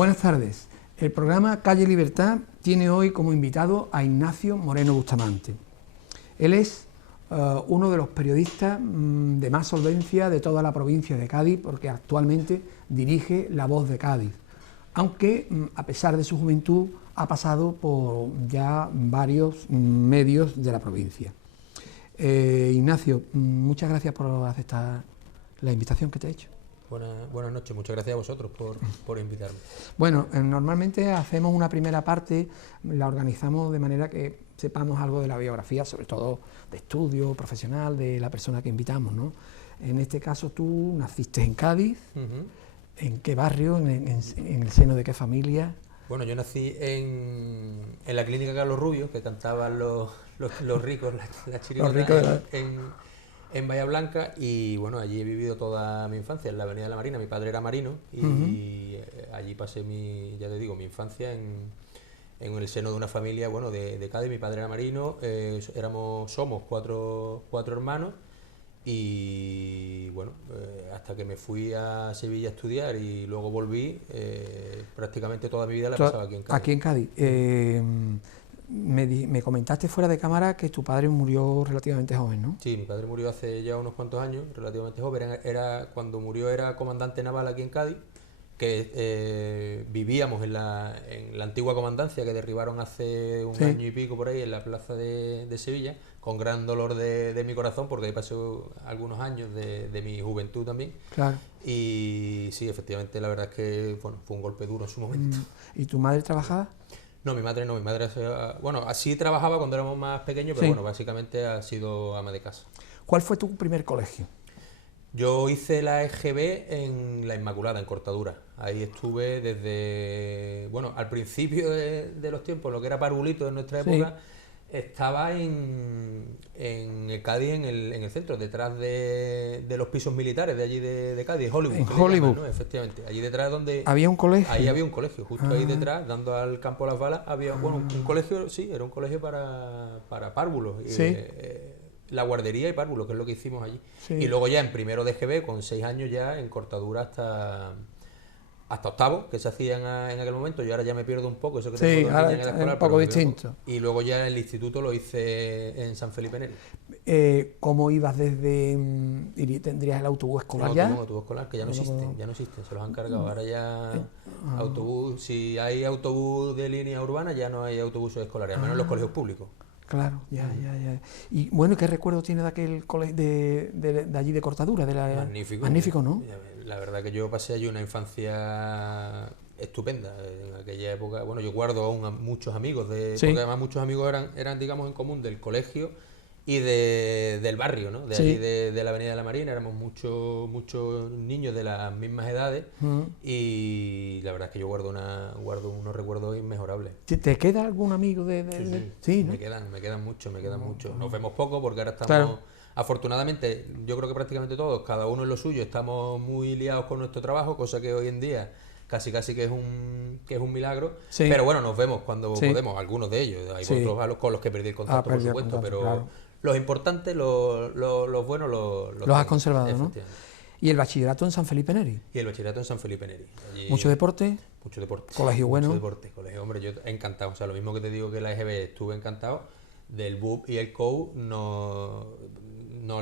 Buenas tardes. El programa Calle Libertad tiene hoy como invitado a Ignacio Moreno Bustamante. Él es uno de los periodistas de más solvencia de toda la provincia de Cádiz, porque actualmente dirige La Voz de Cádiz, aunque a pesar de su juventud ha pasado por ya varios medios de la provincia. Ignacio, muchas gracias por aceptar la invitación que te he hecho. Buenas noches, muchas gracias a vosotros por invitarme. Bueno, normalmente hacemos una primera parte, la organizamos de manera que sepamos algo de la biografía, sobre todo de estudio profesional de la persona que invitamos, ¿no? En este caso tú naciste en Cádiz, ¿en qué barrio, en el seno de qué familia? Bueno, yo nací en la clínica Carlos Rubio, que cantaban los ricos, las chirigotas en Bahía Blanca, y bueno, allí he vivido toda mi infancia, en la Avenida de la Marina. Mi padre era marino y allí pasé mi infancia en el seno de una familia, bueno, de Cádiz. Mi padre era marino, somos cuatro hermanos, y bueno, hasta que me fui a Sevilla a estudiar y luego volví, prácticamente toda mi vida la he pasado aquí en Cádiz. Aquí en Cádiz. Me comentaste fuera de cámara que tu padre murió relativamente joven, ¿no? Sí, mi padre murió hace ya unos cuantos años, relativamente joven. Cuando murió era comandante naval aquí en Cádiz, que vivíamos en la antigua comandancia que derribaron hace un año y pico por ahí en la plaza de Sevilla, con gran dolor de mi corazón, porque ahí pasé algunos años de mi juventud también. Claro. Y sí, efectivamente, la verdad es que bueno, fue un golpe duro en su momento. ¿Y tu madre trabajaba? No, mi madre no, bueno, así trabajaba cuando éramos más pequeños, pero bueno, básicamente ha sido ama de casa. ¿Cuál fue tu primer colegio? Yo hice la EGB en La Inmaculada, en Cortadura. Ahí estuve desde, bueno, al principio de los tiempos, lo que era parvulito en nuestra época, estaba en el Cádiz, en el centro, detrás de los pisos militares de allí de Cádiz, Hollywood. En Hollywood. Llaman, ¿no? Efectivamente, allí detrás donde... ¿Había un colegio? Ahí había un colegio, justo ahí detrás, dando al campo Las Balas, había, bueno, un colegio, sí, era un colegio para párvulos. Sí. La guardería y párvulos, que es lo que hicimos allí. Sí. Y luego ya en primero de GB, con 6 años ya, en Cortadura hasta octavo, que se hacían en aquel momento. Yo ahora ya me pierdo un poco, eso que sí, ahora en la es un poco distinto. Y luego ya el instituto lo hice en San Felipe Neri. ¿Cómo ibas desde... ¿Tendrías el autobús escolar ya? No, autobús escolar, que ya no existe, se los han cargado. Ahora ya autobús, si hay autobús de línea urbana, ya no hay autobuses escolares, al menos en los colegios públicos. Claro, ya. Y bueno, ¿qué recuerdo tiene de aquel colegio de allí de Cortadura? Magnífico, ¿no? La verdad que yo pasé allí una infancia estupenda en aquella época. Bueno, yo guardo aún a muchos amigos, porque además muchos amigos eran, digamos, en común del colegio y del barrio, ¿no? Allí de la Avenida de la Marina. Éramos muchos niños de las mismas edades, y la verdad es que yo guardo unos recuerdos inmejorables. ¿Te queda algún amigo Sí, ¿no? me quedan muchos. Nos vemos poco porque ahora estamos, afortunadamente, yo creo que prácticamente todos, cada uno en lo suyo, estamos muy liados con nuestro trabajo, cosa que hoy en día casi que es un milagro. Pero bueno, nos vemos cuando podemos, algunos de ellos. Hay otros con los que perdí el contacto, por supuesto, pero... Claro. Los importantes, los buenos, los has conservado, ¿no? ¿Y el bachillerato en San Felipe Neri? Y el bachillerato en San Felipe Neri. Allí, ¿Mucho deporte? Mucho deporte. ¿Colegio bueno? Mucho deporte, colegio, hombre, yo encantado. O sea, lo mismo que te digo que la EGB estuve encantado, del BUP y el COU no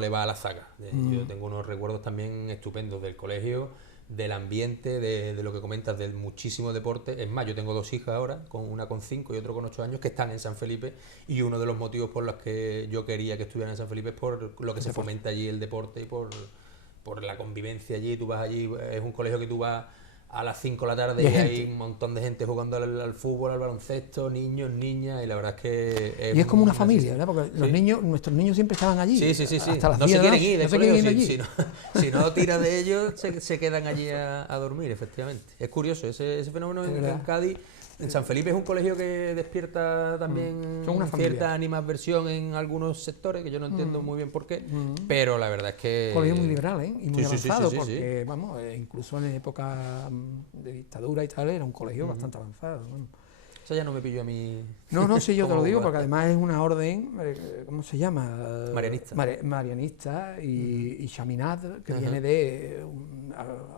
le va a la zaga. Yo tengo unos recuerdos también estupendos del colegio, del ambiente, de lo que comentas, del muchísimo deporte. Es más, yo tengo 2 hijas ahora, una con 5 y otro con 8 años, que están en San Felipe, y uno de los motivos por los que yo quería que estuvieran en San Felipe es por lo que se fomenta allí el deporte y por la convivencia allí. Tú vas allí, es un colegio que tú vas a las 5 de la tarde y hay un montón de gente jugando al fútbol, al baloncesto, niños, niñas, y la verdad es que... Es como una familia, ¿verdad? Porque nuestros niños siempre estaban allí. Sí. Hasta las no 10 se quieren ir del colegio, allí. Si no tiras de ellos, se quedan allí a dormir, efectivamente. Es curioso, ese fenómeno en Cádiz. En San Felipe es un colegio que despierta también cierta animadversión en algunos sectores, que yo no entiendo muy bien por qué, pero la verdad es que... Un colegio muy liberal, ¿eh? Y muy avanzado, porque, vamos, incluso en época de dictadura y tal, era un colegio bastante avanzado. Bueno. Eso ya no me pilló a mí... No, sí, yo te lo digo, porque además es una orden, ¿cómo se llama? Marianista. Marianista y Chaminade, que viene de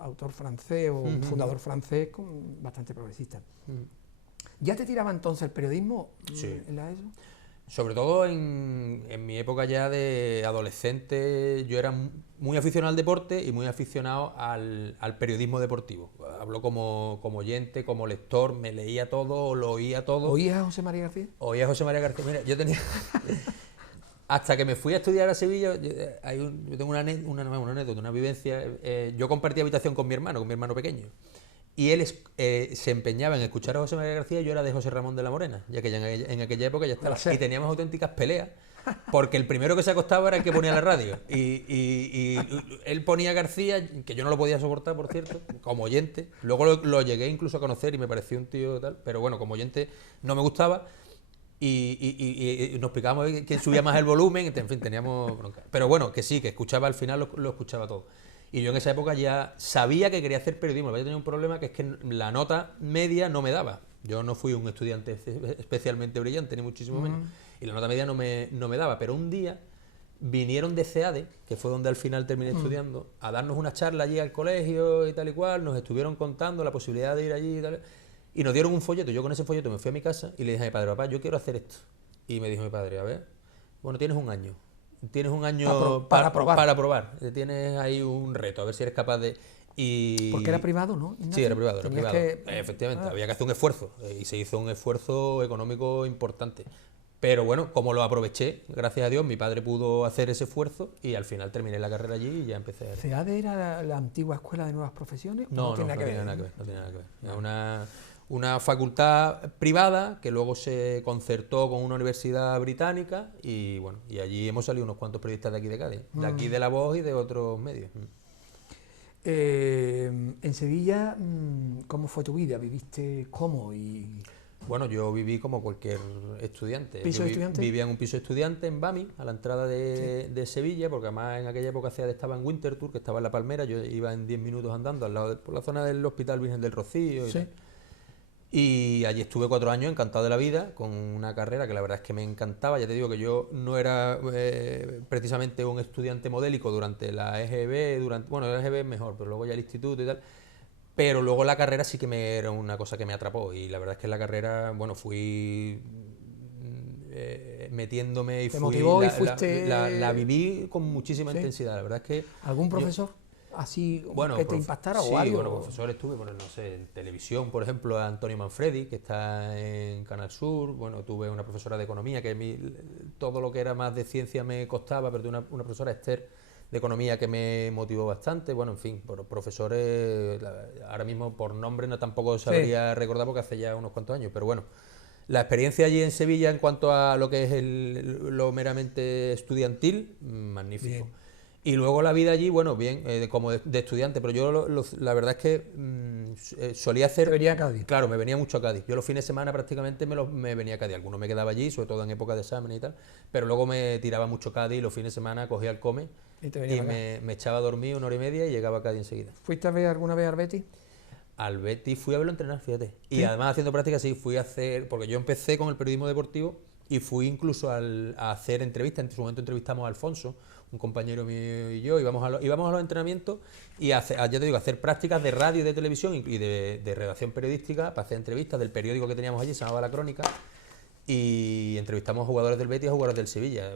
autor francés o un fundador francés bastante progresista. ¿Ya te tiraba entonces el periodismo en la ESO? Sobre todo en mi época ya de adolescente, yo era muy aficionado al deporte y muy aficionado al periodismo deportivo. Hablo como oyente, como lector, me leía todo, lo oía todo. ¿Oías a José María García? Oía a José María García. Mira, yo tenía... Hasta que me fui a estudiar a Sevilla, yo tengo una anécdota, una vivencia. Yo compartía habitación con mi hermano pequeño. Y él se empeñaba en escuchar a José María García y yo era de José Ramón de la Morena, ya que ya en aquella época ya estaba. Y teníamos auténticas peleas, porque el primero que se acostaba era el que ponía la radio. Y él ponía a García, que yo no lo podía soportar, por cierto, como oyente. Luego lo llegué incluso a conocer y me pareció un tío tal, pero bueno, como oyente no me gustaba. Y nos explicábamos quién subía más el volumen, en fin, teníamos bronca. Pero bueno, que sí, que escuchaba al final, lo escuchaba todo. Y yo en esa época ya sabía que quería hacer periodismo. Había tenido un problema, que es que la nota media no me daba. Yo no fui un estudiante especialmente brillante, ni muchísimo menos. Y la nota media no me daba. Pero un día vinieron de CEADE, que fue donde al final terminé estudiando, a darnos una charla allí al colegio y tal y cual. Nos estuvieron contando la posibilidad de ir allí y tal. Y nos dieron un folleto. Yo con ese folleto me fui a mi casa y le dije a mi padre: papá, yo quiero hacer esto. Y me dijo mi padre: a ver, bueno, tienes un año. Tienes un año para probar. Tienes ahí un reto, a ver si eres capaz de... Porque era privado, ¿no, Ignacio? Sí, era privado. Efectivamente, había que hacer un esfuerzo. Y se hizo un esfuerzo económico importante. Pero bueno, como lo aproveché, gracias a Dios, mi padre pudo hacer ese esfuerzo y al final terminé la carrera allí y ya empecé a... ¿CEADE era la antigua Escuela de Nuevas Profesiones? No tiene nada que ver. Es una facultad privada que luego se concertó con una universidad británica y bueno, y allí hemos salido unos cuantos periodistas de aquí de Cádiz, de aquí de La Voz y de otros medios. En Sevilla, ¿cómo fue tu vida? ¿Viviste cómo? Bueno, yo viví como cualquier estudiante. ¿Piso de estudiante? Vivía en un piso de estudiante en Bami, a la entrada de Sevilla, porque además en aquella época CEADE estaba en Winterthur, que estaba en La Palmera. Yo iba en 10 minutos andando al lado por la zona del Hospital Virgen del Rocío y tal. Y allí estuve 4 años encantado de la vida, con una carrera que la verdad es que me encantaba. Ya te digo que yo no era precisamente un estudiante modélico durante la EGB, bueno, la EGB es mejor, pero luego ya el instituto y tal. Pero luego la carrera sí que era una cosa que me atrapó y la verdad es que en la carrera, bueno, fui metiéndome y ¿te motivó y fuiste? La viví con muchísima intensidad, la verdad es que... ¿Algún profesor? Así que te impactara o algo. Sí, bueno, profesores tuve, bueno, no sé, en televisión, por ejemplo, a Antonio Manfredi, que está en Canal Sur. Bueno, tuve una profesora de economía, que todo lo que era más de ciencia me costaba, pero tuve una profesora, Esther, de economía, que me motivó bastante. Bueno, en fin, por profesores, ahora mismo por nombre no tampoco sabría recordar porque hace ya unos cuantos años, pero bueno. La experiencia allí en Sevilla en cuanto a lo que es lo meramente estudiantil, magnífico. Bien. Y luego la vida allí, bueno, bien, como de estudiante, pero yo la verdad es que solía hacer... ¿Te venía a Cádiz? Claro, me venía mucho a Cádiz. Yo los fines de semana prácticamente me venía a Cádiz. Algunos me quedaba allí, sobre todo en época de exámenes y tal, pero luego me tiraba mucho a Cádiz y los fines de semana cogía el come y me echaba a dormir 1 hora y media y llegaba a Cádiz enseguida. ¿Fuiste a ver alguna vez al Betis? Al Betis fui a verlo entrenar, fíjate. Y además haciendo prácticas sí, fui a hacer... Porque yo empecé con el periodismo deportivo y fui incluso a hacer entrevistas. En su momento entrevistamos a Alfonso, un compañero mío y yo, íbamos a los entrenamientos y ya te digo, a hacer prácticas de radio y de televisión y de redacción periodística para hacer entrevistas del periódico que teníamos allí, se llamaba La Crónica, y entrevistamos a jugadores del Betis y a jugadores del Sevilla.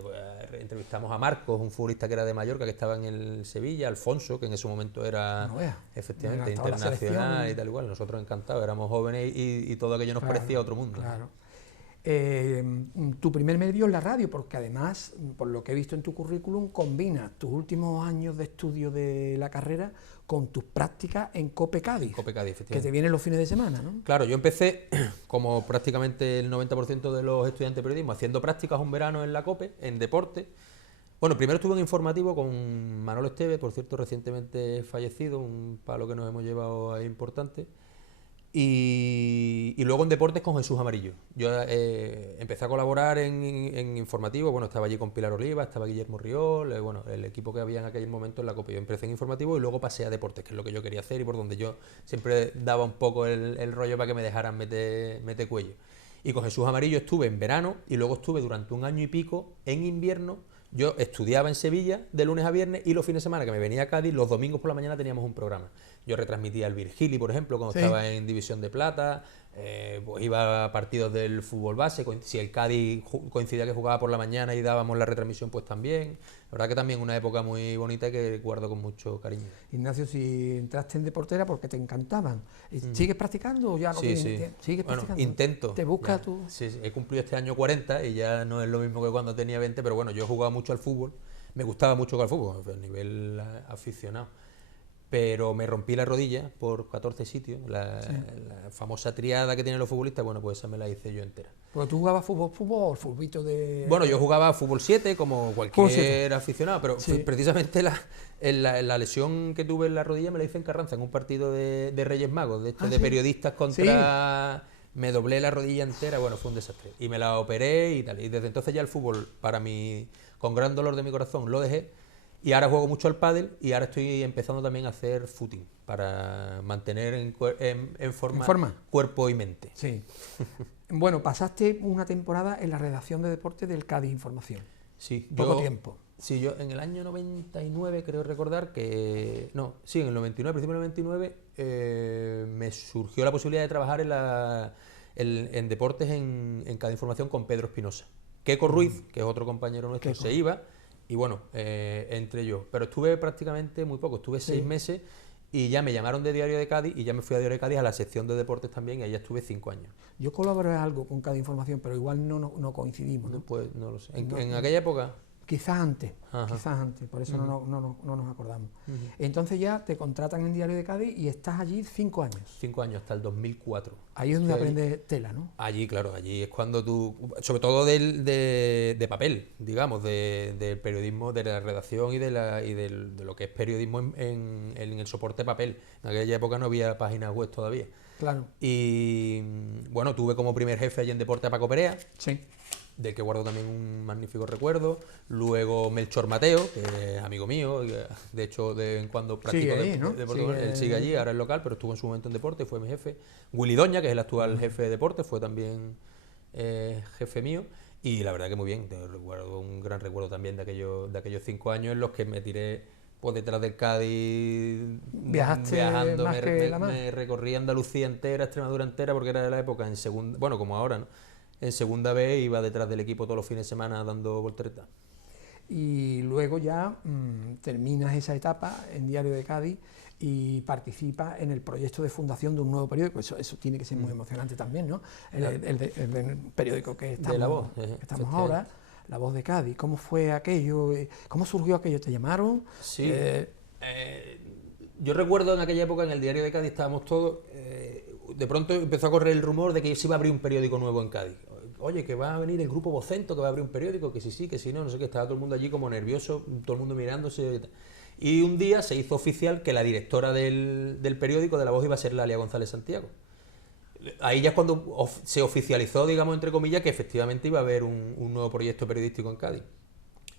Entrevistamos a Marcos, un futbolista que era de Mallorca, que estaba en el Sevilla, Alfonso, que en ese momento era efectivamente internacional y tal igual. Nosotros encantados, éramos jóvenes y todo aquello nos parecía otro mundo. Claro. Tu primer medio es la radio, porque además, por lo que he visto en tu currículum, combinas tus últimos años de estudio de la carrera con tus prácticas en COPE Cádiz, efectivamente. Que te vienen los fines de semana, ¿no? Claro, yo empecé, como prácticamente el 90% de los estudiantes de periodismo, haciendo prácticas un verano en la COPE, en deporte. Bueno, primero estuve en informativo con Manolo Esteve, por cierto, recientemente fallecido, un palo que nos hemos llevado ahí importante. Y luego en deportes con Jesús Amarillo. Yo empecé a colaborar en informativo, bueno, estaba allí con Pilar Oliva, estaba Guillermo Riol, bueno, el equipo que había en aquel momento en la COPE. Yo empecé en informativo y luego pasé a deportes, que es lo que yo quería hacer y por donde yo siempre daba un poco el rollo para que me dejaran meter cuello. Y con Jesús Amarillo estuve en verano y luego estuve durante 1 año y pico en invierno yo estudiaba en Sevilla de lunes a viernes y los fines de semana que me venía a Cádiz, los domingos por la mañana teníamos un programa. Yo retransmitía el Virgili, por ejemplo, cuando estaba en División de Plata, pues iba a partidos del fútbol base, si el Cádiz coincidía que jugaba por la mañana y dábamos la retransmisión, pues también. La verdad que también una época muy bonita que guardo con mucho cariño. Ignacio, si entraste en deporte era porque te encantaban. ¿Sigues practicando o ya no Sí, tienes? sí. ¿Sigues Bueno, practicando? intento. ¿Te buscas Ya. tú? Sí, sí, he cumplido este año 40 y ya no es lo mismo que cuando tenía 20, pero bueno, yo he jugado mucho al fútbol. Me gustaba mucho jugar al fútbol, a nivel aficionado. Pero me rompí la rodilla por 14 sitios. La famosa triada que tienen los futbolistas, bueno, pues esa me la hice yo entera. Porque tú jugabas fútbol o fulbito de... Bueno, yo jugaba fútbol 7 como cualquier 7. aficionado, pero precisamente la lesión que tuve en la rodilla me la hice en Carranza, en un partido de Reyes Magos, de hecho, de periodistas contra... Me doblé la rodilla entera, bueno, fue un desastre. Y me la operé y tal. Y desde entonces ya el fútbol, para mí, con gran dolor de mi corazón, lo dejé. Y ahora juego mucho al pádel y ahora estoy empezando también a hacer footing para mantener en forma cuerpo y mente. Sí. Bueno, pasaste una temporada en la redacción de deporte del Cádiz Información. Sí. Poco tiempo. Sí, yo en el año 99 creo recordar que... No, sí, en el 99, principio del 99, me surgió la posibilidad de trabajar en deportes en Cádiz Información con Pedro Espinosa. Keco Ruiz, que es otro compañero nuestro, se iba... Y bueno, entré yo. Pero estuve prácticamente muy poco, estuve 6 meses y ya me llamaron de Diario de Cádiz y ya me fui a Diario de Cádiz a la sección de deportes también y ahí ya estuve 5 años. Yo colaboré algo con Cádiz Información, pero igual no coincidimos, ¿no? Pues no lo sé. ¿En aquella época? Quizás antes, por eso no nos acordamos. Entonces ya te contratan en Diario de Cádiz y estás allí 5 años. 5 años, hasta el 2004. Ahí es donde aprendes tela, ¿no? Allí, claro, allí es cuando tú, sobre todo de papel, digamos, del periodismo, de la redacción y de lo que es periodismo en el soporte papel. En aquella época no había páginas web todavía. Claro. Y bueno, tuve como primer jefe allí en deporte a Paco Perea. Sí. Del que guardo también un magnífico recuerdo. Luego Melchor Mateo, que es amigo mío, de hecho de vez en cuando practico deporte. Él sigue allí, ahora es local, pero estuvo en su momento en deporte, fue mi jefe. Willy Doña, que es el actual jefe de deporte, fue también jefe mío. Y la verdad que muy bien, recuerdo un gran recuerdo también de aquellos 5 años en los que me tiré pues detrás del Cádiz, viajando, me recorrí Andalucía entera, Extremadura entera, porque era de la época en segunda, bueno, como ahora, ¿no? En segunda vez iba detrás del equipo todos los fines de semana dando volteretas. Y luego ya terminas esa etapa en Diario de Cádiz y participas en el proyecto de fundación de un nuevo periódico. Eso tiene que ser muy emocionante también, ¿no? El periódico que estamos, La Voz, estamos ahora, La Voz de Cádiz. ¿Cómo fue aquello? ¿Cómo surgió aquello? ¿Te llamaron? Sí. Yo recuerdo en aquella época en el Diario de Cádiz estábamos todos... de pronto empezó a correr el rumor de que se iba a abrir un periódico nuevo en Cádiz. Oye, que va a venir el grupo Vocento, que va a abrir un periódico, que sí, que sí, no sé qué, estaba todo el mundo allí como nervioso, todo el mundo mirándose. Y un día se hizo oficial que la directora del periódico de La Voz iba a ser Lalia González Santiago. Ahí ya es cuando se oficializó, digamos, entre comillas, que efectivamente iba a haber un nuevo proyecto periodístico en Cádiz.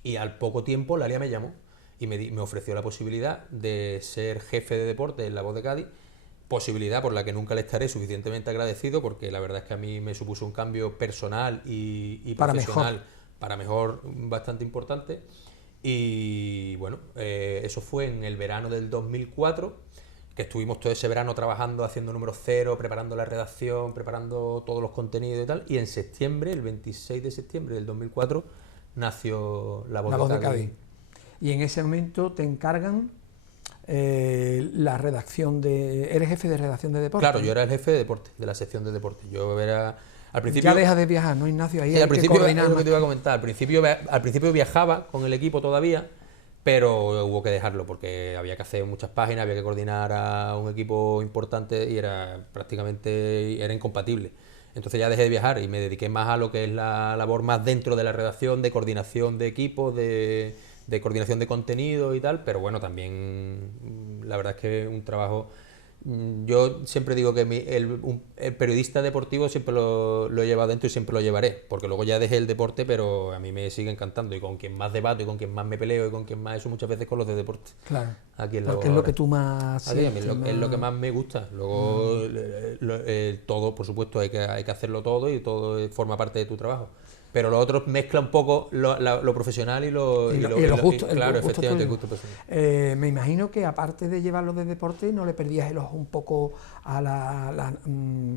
Y al poco tiempo Lalia me llamó y me ofreció la posibilidad de ser jefe de deporte en La Voz de Cádiz, posibilidad por la que nunca le estaré suficientemente agradecido, porque la verdad es que a mí me supuso un cambio personal y profesional para mejor bastante importante. Y bueno, eso fue en el verano del 2004, que estuvimos todo ese verano trabajando, haciendo número cero, preparando la redacción, preparando todos los contenidos y tal, y en septiembre, el 26 de septiembre del 2004, nació La Voz de Cádiz. Y en ese momento te encargan la redacción eres jefe de redacción de deporte. Claro, yo era el jefe de deporte, de la sección de deporte. Yo era, al principio... Ya dejas de viajar, ¿no, Ignacio? Ahí sí, al principio, es lo que te iba a comentar. Al principio viajaba con el equipo todavía, pero hubo que dejarlo porque había que hacer muchas páginas, había que coordinar a un equipo importante y era incompatible. Entonces ya dejé de viajar y me dediqué más a lo que es la labor más dentro de la redacción, de coordinación de equipos, de coordinación de contenido y tal, pero bueno, también la verdad es que un trabajo... Yo siempre digo que el periodista deportivo siempre lo he llevado dentro y siempre lo llevaré, porque luego ya dejé el deporte, pero a mí me sigue encantando y con quien más debato y con quien más me peleo y con quien más eso muchas veces con los de deporte. Claro, aquí porque es lo que tú más... es lo que más me gusta. Luego todo, por supuesto, hay que hacerlo todo y todo forma parte de tu trabajo. pero lo otro mezcla un poco lo profesional y lo justo. Claro, efectivamente, el gusto personal. Me imagino que aparte de llevarlo de deporte, no le perdías el ojo un poco a la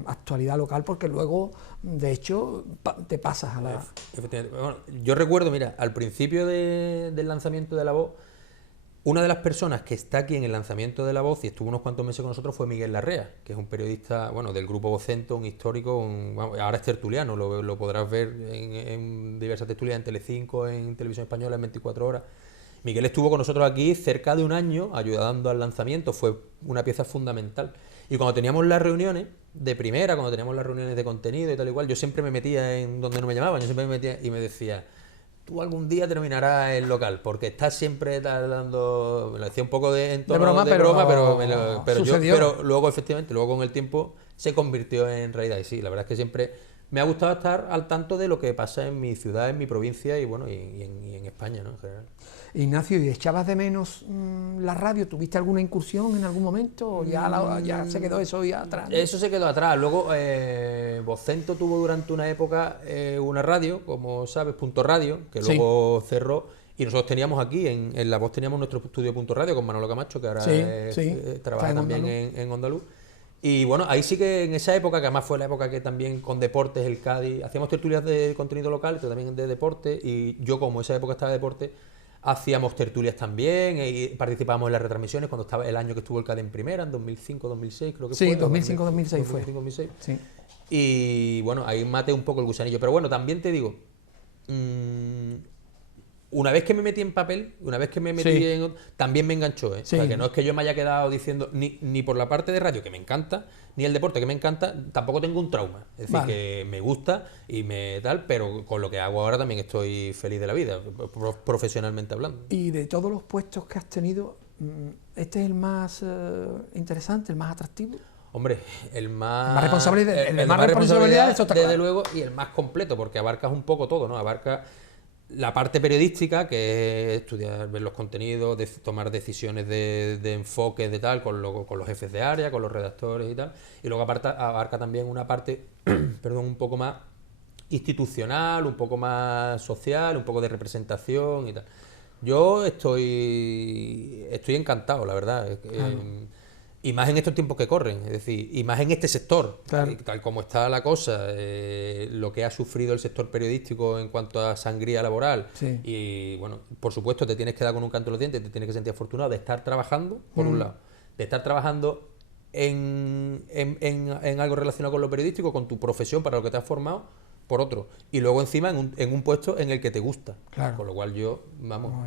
actualidad local, porque luego, de hecho, te pasas a la... Efectivamente. Bueno, yo recuerdo, mira, al principio del lanzamiento de La Voz, una de las personas que está aquí en el lanzamiento de La Voz y estuvo unos cuantos meses con nosotros fue Miguel Larrea, que es un periodista, bueno, del grupo Vocento, un histórico, ahora es tertuliano, lo podrás ver en diversas tertulias en Telecinco, en Televisión Española, en 24 horas. Miguel estuvo con nosotros aquí cerca de un año ayudando al lanzamiento, fue una pieza fundamental. Y cuando teníamos las reuniones de primera, cuando teníamos las reuniones de contenido y tal y cual, yo siempre me metía en donde no me llamaban, yo siempre me metía y me decía: tú algún día terminarás el local, porque estás siempre dando... Me lo decía un poco en tono de broma, pero luego, efectivamente, luego con el tiempo se convirtió en realidad. Y sí, la verdad es que siempre me ha gustado estar al tanto de lo que pasa en mi ciudad, en mi provincia y bueno, y en España, ¿no? En general. Ignacio, ¿y echabas de menos la radio? ¿Tuviste alguna incursión en algún momento? ¿O ya se quedó eso ya atrás? Eso se quedó atrás. Luego, Vocento tuvo durante una época una radio, como sabes, Punto Radio, que luego cerró. Y nosotros teníamos aquí, en La Voz teníamos nuestro estudio Punto Radio con Manolo Camacho, que ahora trabaja también en Ondaluz. Y bueno, ahí sí que en esa época, que además fue la época que también con deportes, el Cádiz, hacíamos tertulias de contenido local, pero también de deporte, y yo como esa época estaba de deporte, hacíamos tertulias también y participábamos en las retransmisiones cuando estaba el año que estuvo el Cádiz en primera, en 2005-2006 creo que fue. Sí, 2005-2006 fue. 2005-2006. Sí. Y bueno, ahí maté un poco el gusanillo. Pero bueno, también te digo, una vez que me metí en papel, una vez que me metí en... También me enganchó, ¿eh? Sí. O sea, que no es que yo me haya quedado diciendo, ni por la parte de radio, que me encanta, ni el deporte, que me encanta, tampoco tengo un trauma. Es decir, que me gusta y me tal, pero con lo que hago ahora también estoy feliz de la vida, profesionalmente hablando. Y de todos los puestos que has tenido, ¿este es el más interesante, el más atractivo? Hombre, el más responsabilidad, desde luego, y el más completo, porque abarcas un poco todo, ¿no? Abarca la parte periodística, que es estudiar, ver los contenidos, tomar decisiones de enfoque, de tal, con los jefes de área, con los redactores y tal. Y luego abarca también una parte, perdón, un poco más institucional, un poco más social, un poco de representación y tal. Yo estoy encantado, la verdad. Y más en estos tiempos que corren, es decir, y más en este sector, tal como está la cosa, lo que ha sufrido el sector periodístico en cuanto a sangría laboral. Y bueno, por supuesto te tienes que dar con un canto en los dientes, te tienes que sentir afortunado de estar trabajando, por un lado, de estar trabajando en algo relacionado con lo periodístico, con tu profesión para lo que te has formado, por otro, y luego encima en un puesto en el que te gusta, con lo cual yo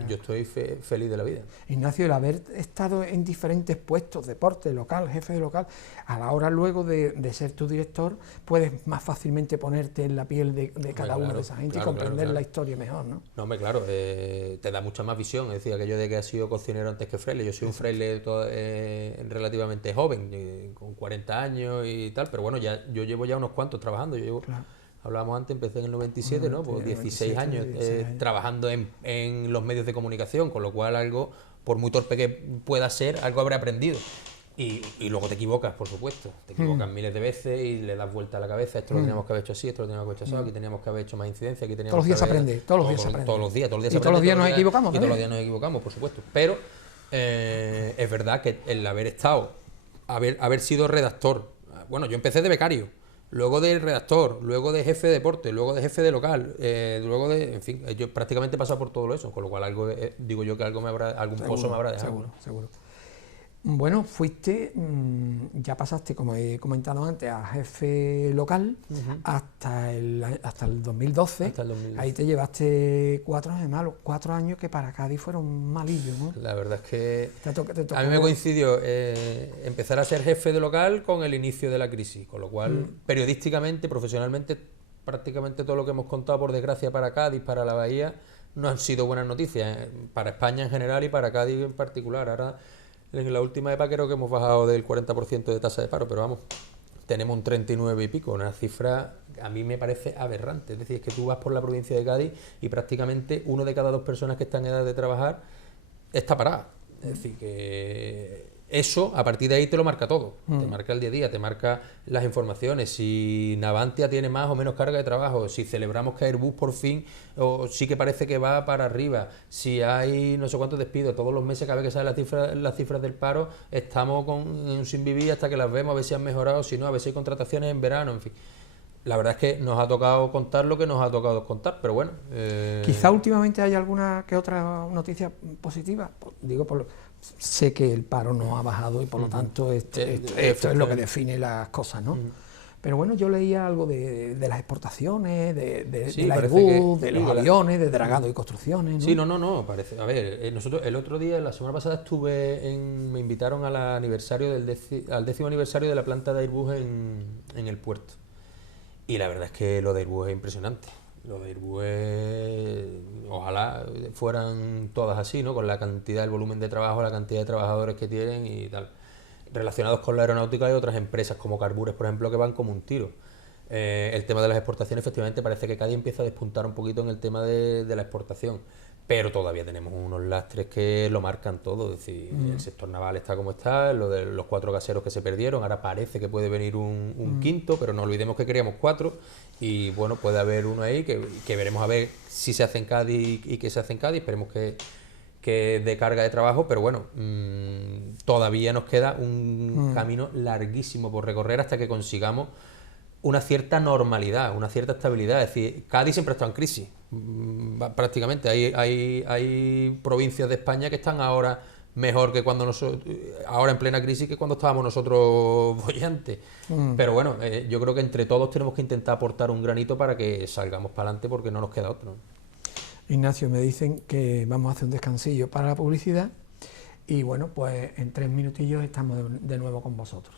estoy feliz de la vida. Ignacio, el haber estado en diferentes puestos, deporte, local, jefe de local, a la hora luego de ser tu director, puedes más fácilmente ponerte en la piel de cada uno de esa gente y comprender la historia mejor, ¿no? No, hombre, claro, te da mucha más visión, es decir, aquello de que has sido cocinero antes que fraile. Yo soy un fraile relativamente joven, con 40 años y tal, pero bueno, yo llevo ya unos cuantos trabajando, hablábamos antes, empecé en el 97, ¿no? Pues 16 años trabajando en los medios de comunicación, con lo cual algo, por muy torpe que pueda ser, algo habré aprendido. Y luego te equivocas, por supuesto. Te equivocas miles de veces y le das vuelta a la cabeza. Esto lo teníamos que haber hecho así, esto lo teníamos que haber hecho así, aquí teníamos que haber hecho más incidencia, aquí teníamos todos los días se aprende, todos los días se aprende. Todos los días y todos los días nos equivocamos. Y todos los días nos equivocamos, por supuesto. Pero es verdad que el haber sido redactor, bueno, yo empecé de becario, luego de redactor, luego de jefe de deporte, luego de jefe de local, luego de, en fin, yo prácticamente he pasado por todo eso, con lo cual algo, digo yo que algún pozo me habrá dejado. Seguro. Bueno, fuiste, ya pasaste, como he comentado antes, a jefe local hasta el 2012. Hasta el 2012. Ahí te llevaste 4 años malos, 4 años que para Cádiz fueron malillos, ¿no? La verdad es que te tocó. A mí me coincidió empezar a ser jefe de local con el inicio de la crisis, con lo cual periodísticamente, profesionalmente, prácticamente todo lo que hemos contado, por desgracia, para Cádiz, para la Bahía, no han sido buenas noticias, para España en general y para Cádiz en particular. Ahora, en la última época creo que hemos bajado del 40% de tasa de paro, pero vamos, tenemos un 39 y pico, una cifra a mí me parece aberrante. Es decir, es que tú vas por la provincia de Cádiz y prácticamente 1 de cada 2 personas que están en edad de trabajar está parada. Es decir, que eso, a partir de ahí te lo marca todo. Te marca el día a día, te marca las informaciones. Si Navantia tiene más o menos carga de trabajo, si celebramos que Airbus por fin, o sí que parece que va para arriba, si hay no sé cuántos despidos, todos los meses, cada vez que salen las cifras del paro, estamos en un sin vivir hasta que las vemos, a ver si han mejorado, si no, a ver si hay contrataciones en verano, en fin. La verdad es que nos ha tocado contar lo que nos ha tocado contar, pero bueno. Quizá últimamente hay alguna que otra noticia positiva, digo, sé que el paro no ha bajado y por lo tanto esto es lo que define las cosas, ¿no? Pero bueno, yo leía algo de las exportaciones, de la Airbus, de los aviones, de dragado y construcciones, ¿no? Sí, no, parece. A ver, nosotros el otro día, la semana pasada, me invitaron al aniversario al 10º aniversario de la planta de Airbus en el puerto. Y la verdad es que lo de Airbus es impresionante. Lo de Airbus ojalá fueran todas así, ¿no? Con la cantidad, el volumen de trabajo, la cantidad de trabajadores que tienen y tal. Relacionados con la aeronáutica hay otras empresas como Carbures, por ejemplo, que van como un tiro. El tema de las exportaciones, efectivamente, parece que cada día empieza a despuntar un poquito en el tema de la exportación. Pero todavía tenemos unos lastres que lo marcan todo. Es decir, el sector naval está como está, lo de los 4 gaseros que se perdieron, ahora parece que puede venir un quinto, pero no olvidemos que queríamos 4 y bueno, puede haber uno ahí que veremos a ver si se hace en Cádiz y qué se hace en Cádiz, esperemos que de carga de trabajo, pero bueno, todavía nos queda un camino larguísimo por recorrer hasta que consigamos una cierta normalidad, una cierta estabilidad. Es decir, Cádiz siempre ha estado en crisis, prácticamente. Hay provincias de España que están ahora mejor que cuando ahora en plena crisis que cuando estábamos nosotros bollantes. Pero bueno, yo creo que entre todos tenemos que intentar aportar un granito para que salgamos para adelante porque no nos queda otro. Ignacio, me dicen que vamos a hacer un descansillo para la publicidad y bueno, pues en 3 minutillos estamos de nuevo con vosotros.